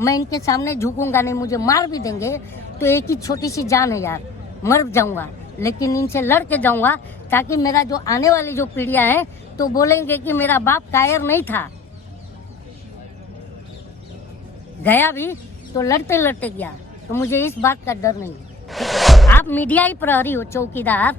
मैं इनके सामने झुकूंगा नहीं। मुझे मार भी देंगे तो एक ही छोटी सी जान है यार, मर जाऊंगा, लेकिन इनसे लड़ के जाऊंगा ताकि मेरा जो आने वाली जो पीढ़ियां हैं तो बोलेंगे कि मेरा बाप कायर नहीं था, गया भी तो लड़ते लड़ते गया। तो मुझे इस बात का डर नहीं है। आप मीडिया ही प्रहरी हो, चौकीदार,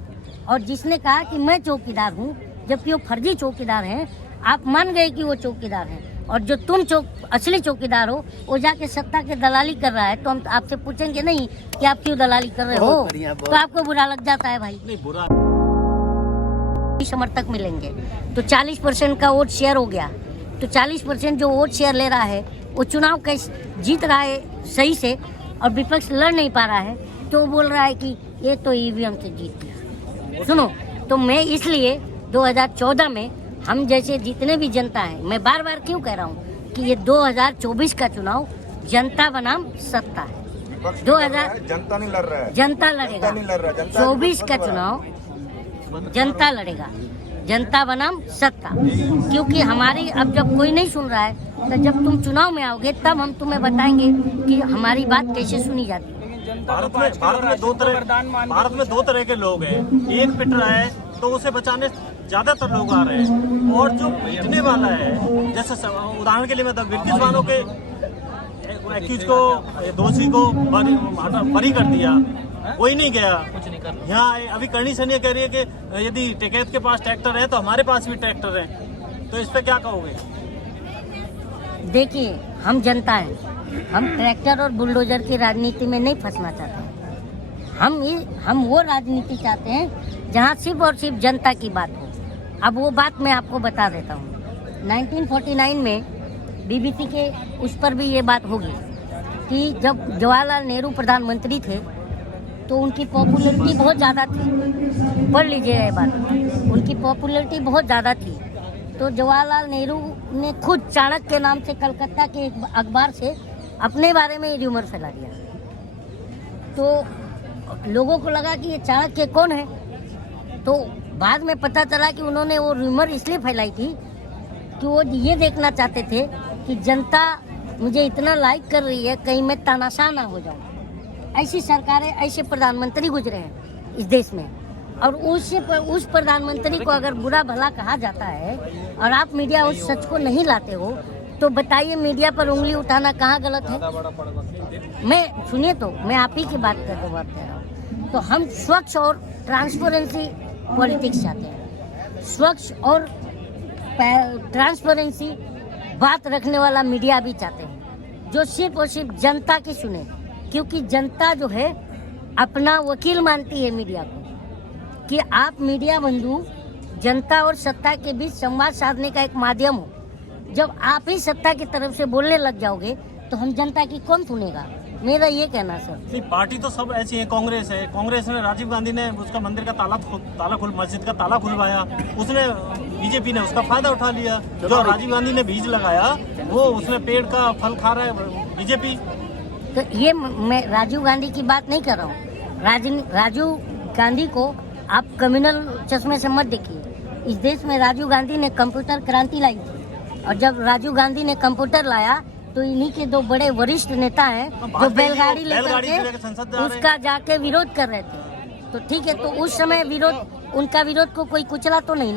और जिसने कहा कि मैं चौकीदार हूँ जबकि वो फर्जी चौकीदार हैं, आप मान गए कि वो चौकीदार हैं, और जो तुम असली चौकीदार हो वो जाके सत्ता के दलाली कर रहा है, तो हम आपसे पूछेंगे नहीं कि आप क्यों दलाली कर रहे हो? तो आपको बुरा लग जाता है भाई। नहीं बुरा समर्थक मिलेंगे तो 40% का वोट शेयर हो गया, तो 40% जो वोट शेयर ले रहा है वो चुनाव कैसे जीत रहा है सही से, और विपक्ष लड़ नहीं पा रहा है तो बोल रहा है कि ये तो ईवीएम से जीत गया। सुनो, तो मैं इसलिए 2014 में हम जैसे जितने भी जनता है, मैं बार बार क्यों कह रहा हूँ कि ये 2024 का चुनाव जनता बनाम सत्ता है। 2000 जनता नहीं लड़ रहा है, जनता लड़ेगा। 24 का चुनाव जनता लड़ेगा, जनता बनाम सत्ता। क्योंकि हमारी अब जब कोई नहीं सुन रहा है तो जब तुम चुनाव में आओगे तब हम तुम्हें बताएंगे कि हमारी बात कैसे सुनी जाती है। भारत में दो तरह के लोग हैं। एक पिट रहा है तो उसे बचाने ज्यादातर लोग आ रहे हैं, और जो पीटने वाला है, जैसे उदाहरण के लिए मैं बिल्किस बानो के एक्यूज को, दोषी को बरी कर दिया, कोई नहीं गया। यहाँ अभी करणी सैनी कह रही है कि यदि टिकैत के पास ट्रैक्टर है तो हमारे पास भी ट्रैक्टर है, तो इस पे क्या कहोगे? देखिए, हम जनता हैं, हम ट्रैक्टर और बुलडोजर की राजनीति में नहीं फंसना चाहते। हम वो राजनीति चाहते हैं जहाँ सिर्फ और सिर्फ जनता की बात हो। अब वो बात मैं आपको बता देता हूँ। 1949 में बीबीसी के उस पर भी ये बात होगी कि जब जवाहरलाल नेहरू प्रधानमंत्री थे तो उनकी पॉपुलैरिटी बहुत ज़्यादा थी। पढ़ लीजिए ये बात, उनकी पॉपुलैरिटी बहुत ज़्यादा थी। तो जवाहरलाल नेहरू ने खुद चाणक्य के नाम से कलकत्ता के एक अखबार से अपने बारे में र्यूमर फैला दिया। तो लोगों को लगा कि ये चाणक्य कौन है, तो बाद में पता चला कि उन्होंने वो र्यूमर इसलिए फैलाई थी कि वो ये देखना चाहते थे कि जनता मुझे इतना लाइक कर रही है, कहीं मैं तानाशाह ना हो जाऊं। ऐसी सरकारें, ऐसे प्रधानमंत्री गुजरे हैं इस देश में, और उस प्रधानमंत्री को अगर बुरा भला कहा जाता है और आप मीडिया उस सच को नहीं लाते हो, तो बताइए मीडिया पर उंगली उठाना कहाँ गलत है? मैं सुनिए, तो मैं आप ही की बात कह रहा हूँ। तो हम स्वच्छ और ट्रांसपेरेंसी पॉलिटिक्स चाहते हैं, स्वच्छ और ट्रांसपेरेंसी बात रखने वाला मीडिया भी चाहते हैं, जो सिर्फ और सिर्फ जनता की सुने। क्योंकि जनता जो है अपना वकील मानती है मीडिया को, कि आप मीडिया बंधु जनता और सत्ता के बीच संवाद साधने का एक माध्यम हो। जब आप ही सत्ता की तरफ से बोलने लग जाओगे तो हम जनता की कौन सुनेगा? मेरा ये कहना सर। नहीं, पार्टी तो सब ऐसी है। कांग्रेस है, कांग्रेस ने राजीव गांधी ने उसका मंदिर का मस्जिद का ताला खुलवाया, उसने बीजेपी ने उसका फायदा उठा लिया। जो राजीव गांधी ने बीज लगाया वो उसने पेड़ का फल खा रहा है बीजेपी। तो ये मैं राजीव गांधी की बात नहीं कर रहा हूँ। राजीव गांधी को आप कम्युनल चश्मे से मत देखिए। इस देश में राजीव गांधी ने कंप्यूटर क्रांति लाई थी, और जब राजीव गांधी ने कंप्यूटर लाया तो इन्हीं के दो बड़े वरिष्ठ नेता हैं जो बैलगाड़ी लेकर के उसका जाके विरोध कर रहे थे। तो ठीक है, तो उस समय उनका विरोध को कोई कुचला तो नहीं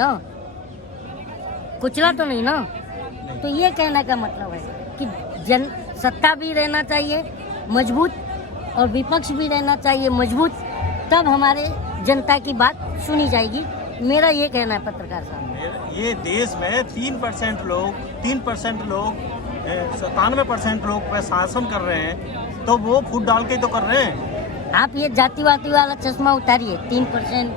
ना? तो ये कहने का मतलब है कि सत्ता भी रहना चाहिए मजबूत और विपक्ष भी रहना चाहिए मजबूत, तब हमारे जनता की बात सुनी जाएगी। मेरा ये कहना है पत्रकार साहब। ये देश में 3% लोग 97% लोग पे शासन कर रहे हैं, तो वो फूट डाल के तो कर रहे हैं। आप ये जातिवादी वाला चश्मा उतारिए। 3%,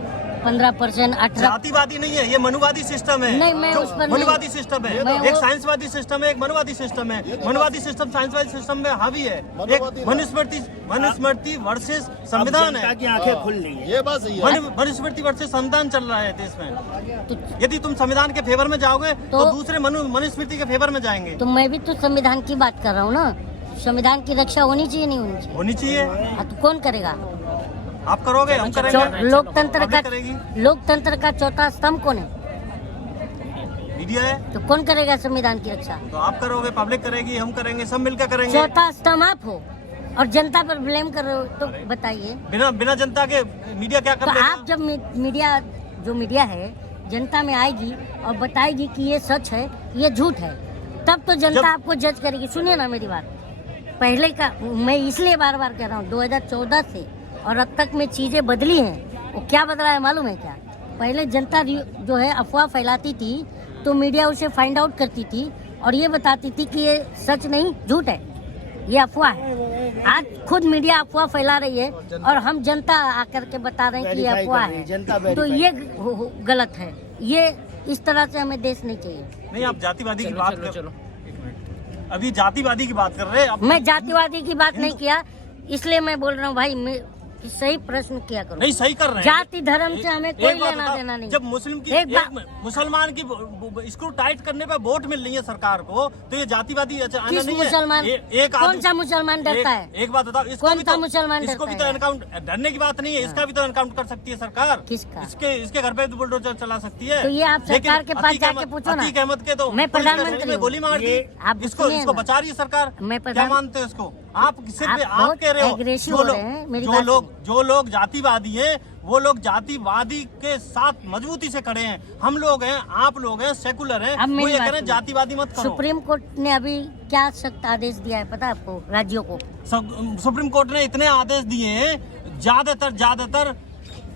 15%, 18। जातिवादी नहीं है, ये मनुवादी सिस्टम है। नहीं, मैं उस पर मनुवादी सिस्टम है। एक साइंसवादी सिस्टम है, एक मनुवादी सिस्टम है। मनुवादी सिस्टम साइंसवादी सिस्टम में हावी है। एक मनुस्मृति वर्सेस संविधान है। आंखें खुल रही है, ये बात सही है। मनुस्मृति वर्सेस संविधान चल रहा है देश में। यदि तुम संविधान के फेवर में जाओगे तो दूसरे मनुस्मृति के फेवर में जाएंगे। तो मैं भी तो संविधान की बात कर रहा हूँ ना। संविधान की रक्षा होनी चाहिए, नहीं होनी चाहिए? होनी चाहिए। तो कौन करेगा? आप करोगे, हम करेंगे। लोकतंत्र का चौथा स्तंभ कौन है? मीडिया है। तो कौन करेगा संविधान की रक्षा? तो आप करोगे, पब्लिक करेगी, हम करेंगे, सब मिलकर करेंगे। चौथा स्तंभ आप हो और जनता पर ब्लेम कर रहे हो, तो बताइए बिना जनता के मीडिया क्या कर तो लेगा? आप जब मीडिया जो मीडिया है जनता में आएगी और बताएगी कि ये सच है ये झूठ है, तब तो जनता आपको जज करेगी। सुनिए ना मेरी बात, पहले का मैं इसलिए बार बार कह रहा हूँ 2014 से और अब तक में चीजें बदली हैं। वो क्या बदला है मालूम है क्या? पहले जनता जो है अफवाह फैलाती थी तो मीडिया उसे फाइंड आउट करती थी और ये बताती थी कि ये सच नहीं झूठ है, ये अफवाह है। आज खुद मीडिया अफवाह फैला रही है और हम जनता आकर के बता रहे हैं कि ये अफवाह है, तो ये गलत है। ये इस तरह से हमें देश नहीं चाहिए। नहीं, आप जातिवादी की बात कर, अभी जातिवादी की बात कर रहे हैं। मैं जातिवादी की बात नहीं किया, इसलिए मैं बोल रहा हूँ भाई कि सही प्रश्न किया करो। नहीं, सही कर रहे हैं। जाति धर्म से हमें कोई लेना देना नहीं। जब मुस्लिम की मुसलमान की स्क्रू टाइट करने पे वोट मिल रही है सरकार को, तो ये जातिवादी आना नहीं है। मुसलमान कौन सा मुसलमान डरता है? एक बात बताओ, कौन सा मुसलमान इसको भी तो एनकाउंट, डरने की बात नहीं है, इसका भी तो एनकाउंट कर सकती है सरकार। किसका? इसके घर पे बुलडोजर चला सकती है। तो ये आप सरकार के पास जाके पूछो ना। अतीक अहमद के तो मैं प्रधानमंत्री गोली मार दी, इसको बचा रही है सरकार। क्या मानते हैं इसको? आप सिर्फ आप कह रहे हो जो लोग जातिवादी हैं, वो लोग जातिवादी के साथ मजबूती से खड़े हैं। हम लोग हैं, आप लोग हैं, सेकुलर हैं, वो ये कह रहे हैं जातिवादी मत करो। सुप्रीम कोर्ट ने अभी क्या सख्त आदेश दिया है पता है आपको राज्यों को? सुप्रीम कोर्ट ने इतने आदेश दिए हैं, ज्यादातर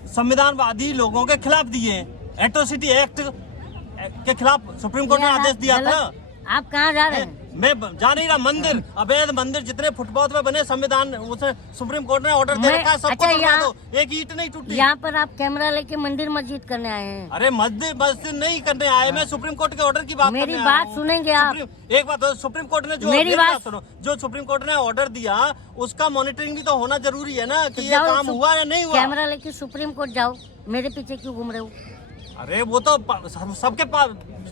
संविधानवादी लोगों के खिलाफ दिए हैं। एट्रोसिटी एक्ट के खिलाफ सुप्रीम कोर्ट ने आदेश दिया था। आप कहाँ जा रहे हैं? मैं जा नहीं रहा। मंदिर, अवैध मंदिर जितने फुटपाथ पे बने, संविधान उसे सुप्रीम कोर्ट ने ऑर्डर दे रखा है, सबको तोड़वा दो, एक ईंट नहीं टूटी। यहाँ पर आप कैमरा लेके मंदिर मस्जिद करने आए हैं? अरे मस्जिद नहीं करने आए, मैं सुप्रीम कोर्ट के ऑर्डर की बात मेरी बात सुनेंगे आप? एक बात, सुप्रीम कोर्ट ने मेरी बात सुनो, जो सुप्रीम कोर्ट ने ऑर्डर दिया उसका मॉनिटरिंग भी तो होना जरूरी है ना, कि ये काम हुआ या नहीं हुआ। कैमरा लेके सुप्रीम कोर्ट जाओ, मेरे पीछे क्यों घूम रहे हो? अरे वो तो सबके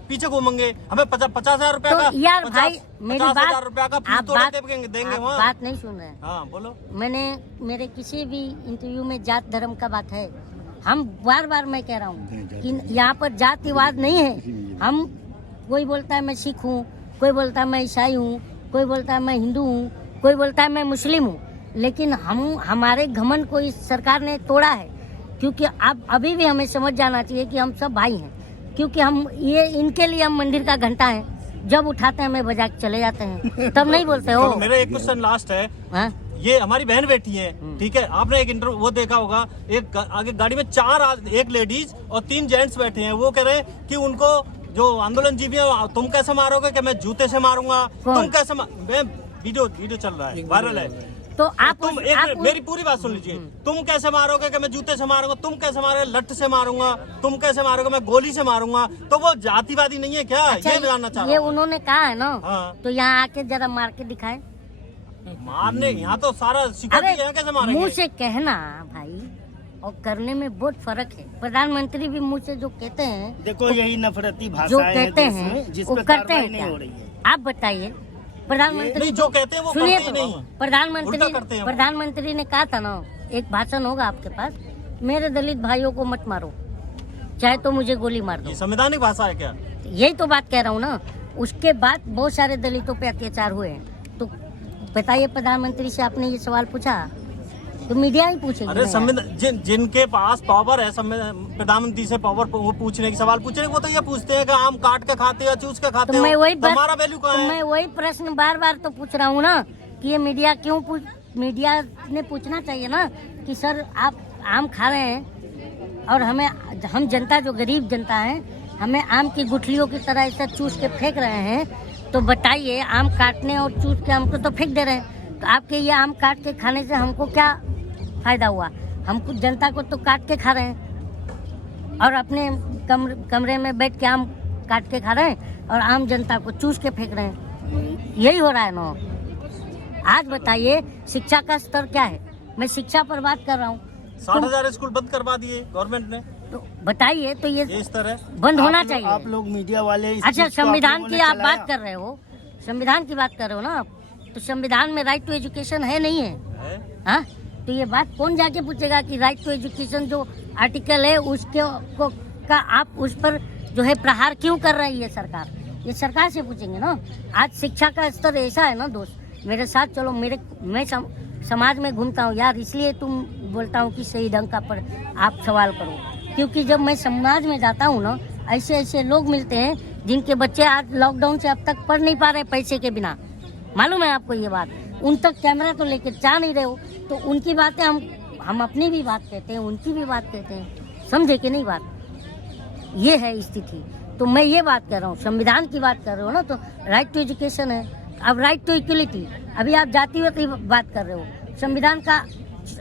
पीछे घूमेंगे, हमें 50,000 रुपया का, यार भाई मेरी बात, आप बात नहीं सुन रहे हैं। हाँ बोलो। मेरे किसी भी इंटरव्यू में जात धर्म का बात है। हम बार मैं कह रहा हूँ कि यहाँ पर जातिवाद नहीं है। हम कोई बोलता है मैं सिख हूँ, कोई बोलता है मैं ईसाई हूँ, कोई बोलता है मैं हिंदू हूँ, कोई बोलता है मैं मुस्लिम हूँ, लेकिन हमारे घमंड को इस सरकार ने तोड़ा है। क्योंकि अब अभी भी हमें समझ जाना चाहिए कि हम सब भाई हैं, क्योंकि इनके लिए हम मंदिर का घंटा है, जब उठाते हैं हमें बजा के चले जाते हैं, तब नहीं बोलते हो। मेरा एक क्वेश्चन लास्ट है। हाँ? ये हमारी बहन बेटी है, ठीक है, आपने एक इंटरव्यू वो देखा होगा, एक आगे गाड़ी में एक लेडीज और 3 जेंट्स बैठे हैं, वो कह रहे हैं कि उनको जो आंदोलन जीवी है, तुम कैसे मारोगे, कि मैं जूते से मारूंगा, तुम कैसे वीडियो चल रहा है, वायरल है। तो आप मेरी पूरी बात सुन लीजिए। तुम कैसे मारोगे, कि मैं जूते से मारूंगा, तुम कैसे मारोगे, लठ से मारूंगा, तुम कैसे मारोगे, मैं गोली से मारूंगा, तो वो जातिवादी नहीं है क्या? अच्छा, ये जानना चाह रहा हूं। ये उन्होंने कहा है ना। हाँ। तो यहाँ आके जरा मार के दिखाए। मारने यहाँ तो सारा सिखाती है, कैसे मारेंगे? मुँह से कहना भाई और करने में बहुत फर्क है। प्रधानमंत्री भी मुँह से जो कहते हैं, देखो यही नफरती भाषाएं जो कहते हैं जिस वो पे करते हैं नहीं क्या? हो रही है। आप बताइए। प्रधानमंत्री जो कहते हैं वो सुनिए करते ही नहीं। प्रधानमंत्री ने कहा था ना, एक भाषण होगा आपके पास, मेरे दलित भाइयों को मत मारो, चाहे तो मुझे गोली मार दो। ये संवैधानिक भाषा है क्या? यही तो बात कह रहा हूँ ना। उसके बाद बहुत सारे दलितों पे अत्याचार हुए हैं। तो बताइए, प्रधानमंत्री से आपने ये सवाल पूछा तो मीडिया ही पूछेगी। अरे संविधान जिनके पास पावर है, प्रधानमंत्री से पावर वो पूछने की सवाल पूछने, वो तो ये पूछते हैं कि आम काट के खाते हो, चूस के खाते हो, हमारा वैल्यू कहाँ है? मैं वही प्रश्न बार तो पूछ रहा हूँ ना कि ये मीडिया मीडिया ने पूछना चाहिए ना कि सर आप आम खा रहे हैं और हम जनता जो गरीब जनता है, हमें आम की गुठलियों की तरह ऐसा चूस के फेंक रहे हैं, तो बताइए आम काटने और चूस के हमको तो फेंक दे रहे हैं, तो आपके ये आम काट के खाने से हमको क्या फायदा हुआ? हमको जनता को तो काट के खा रहे हैं और अपने कमरे में बैठ के आम काट के खा रहे हैं और आम जनता को चूस के फेंक रहे हैं। यही हो रहा है ना। आज बताइए शिक्षा का स्तर क्या है? मैं शिक्षा पर बात कर रहा हूँ। 60,000 स्कूल बंद करवा दिए गवर्नमेंट ने, तो बताइए, तो ये स्तर है, बंद होना चाहिए। आप लोग मीडिया वाले अच्छा, संविधान की आप बात कर रहे हो, संविधान की बात कर रहे हो ना आप, तो संविधान में राइट टू एजुकेशन है नहीं है? हाँ, तो ये बात कौन जाके पूछेगा कि राइट टू एजुकेशन जो आर्टिकल है उसके का आप उस पर जो है प्रहार क्यों कर रही है सरकार, ये सरकार से पूछेंगे ना। आज शिक्षा का स्तर ऐसा है ना दोस्त, मेरे साथ चलो, मैं समाज में घूमता हूँ यार, इसलिए तुम बोलता हूँ कि सही ढंग का पर आप सवाल करो, क्योंकि जब मैं समाज में जाता हूँ ना, ऐसे ऐसे लोग मिलते हैं जिनके बच्चे आज लॉकडाउन से अब तक पढ़ नहीं पा रहे पैसे के बिना, मालूम है आपको ये बात। उन तक कैमरा तो लेके जा नहीं रहे हो, तो उनकी बातें हम अपनी भी बात कहते हैं, उनकी भी बात कहते हैं, समझे कि नहीं बात, ये है स्थिति। तो मैं ये बात कर रहा हूँ, संविधान की बात कर रहे हो ना, तो राइट टू एजुकेशन है, अब राइट टू इक्वलिटी, अभी आप जातियों की बात कर रहे हो, संविधान का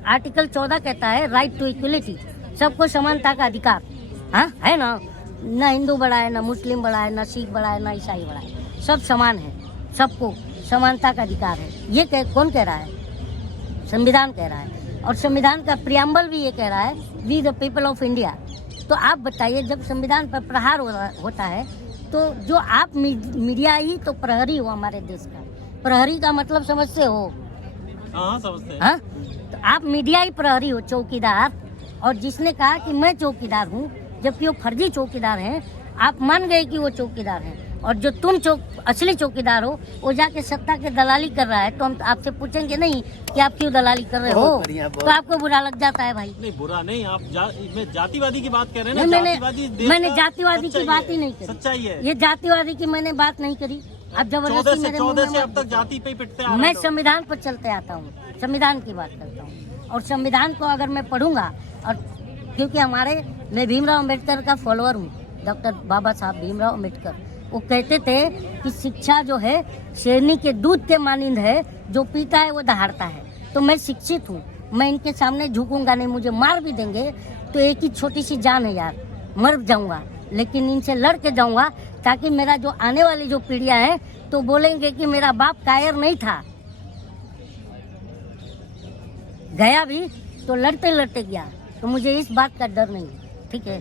आर्टिकल 14 कहता है राइट टू इक्वलिटी, सबको समानता का अधिकार, हाँ है ना, ना हिंदू बड़ा है, ना मुस्लिम बड़ा है, ना सिख बड़ा है, ना ईसाई बड़ा है, सब समान है, सबको समानता का अधिकार है। ये कौन कह रहा है? संविधान कह रहा है, और संविधान का प्रियम्बल भी ये कह रहा है, we the people of India. तो आप बताइए, जब संविधान पर प्रहार होता है तो जो आप मीडिया ही तो प्रहरी हो हमारे देश का, प्रहरी का मतलब समझते हो? हाँ समझते हैं। हाँ, तो आप मीडिया ही प्रहरी हो, चौकीदार। और जिसने कहा कि मैं चौकीदार हूँ, जबकि वो फर्जी चौकीदार हैं, आप मान गए कि वो चौकीदार हैं, और जो तुम असली चौकीदार हो वो जाके सत्ता के दलाली कर रहा है, तो हम आपसे पूछेंगे नहीं कि आप क्यों दलाली कर रहे हो, तो आपको बुरा लग जाता है भाई। नहीं बुरा नहीं, आप मैं जातिवादी की बात कर रहे हैं नहीं, ना, मैंने जातिवादी की बात ही नहीं करी, सच्चाई है ये जातिवादी की मैंने बात नहीं करी। अब जबरदस्ती मेरे मुंह में 14 से अब तक जाति पे ही पिटते आ रहे मैं हो। संविधान पर चलते आता हूँ, संविधान की बात करता हूँ, और संविधान को अगर मैं पढ़ूंगा, और क्योंकि मैं भीमराव अम्बेडकर का फॉलोअर हूँ, डॉक्टर बाबा साहब भीमराव अम्बेडकर, वो कहते थे कि शिक्षा जो है शेरनी के दूध के मानिंद है, जो पीता है वो दहाड़ता है। तो मैं शिक्षित हूँ, मैं इनके सामने झुकूंगा नहीं, मुझे मार भी देंगे तो एक ही छोटी सी जान है यार, मर जाऊंगा, लेकिन इनसे लड़ के जाऊंगा, ताकि मेरा जो आने वाली जो पीढ़ियां हैं तो बोलेंगे कि मेरा बाप कायर नहीं था, गया भी तो लड़ते लड़ते गया। तो मुझे इस बात का डर नहीं है, ठीक है।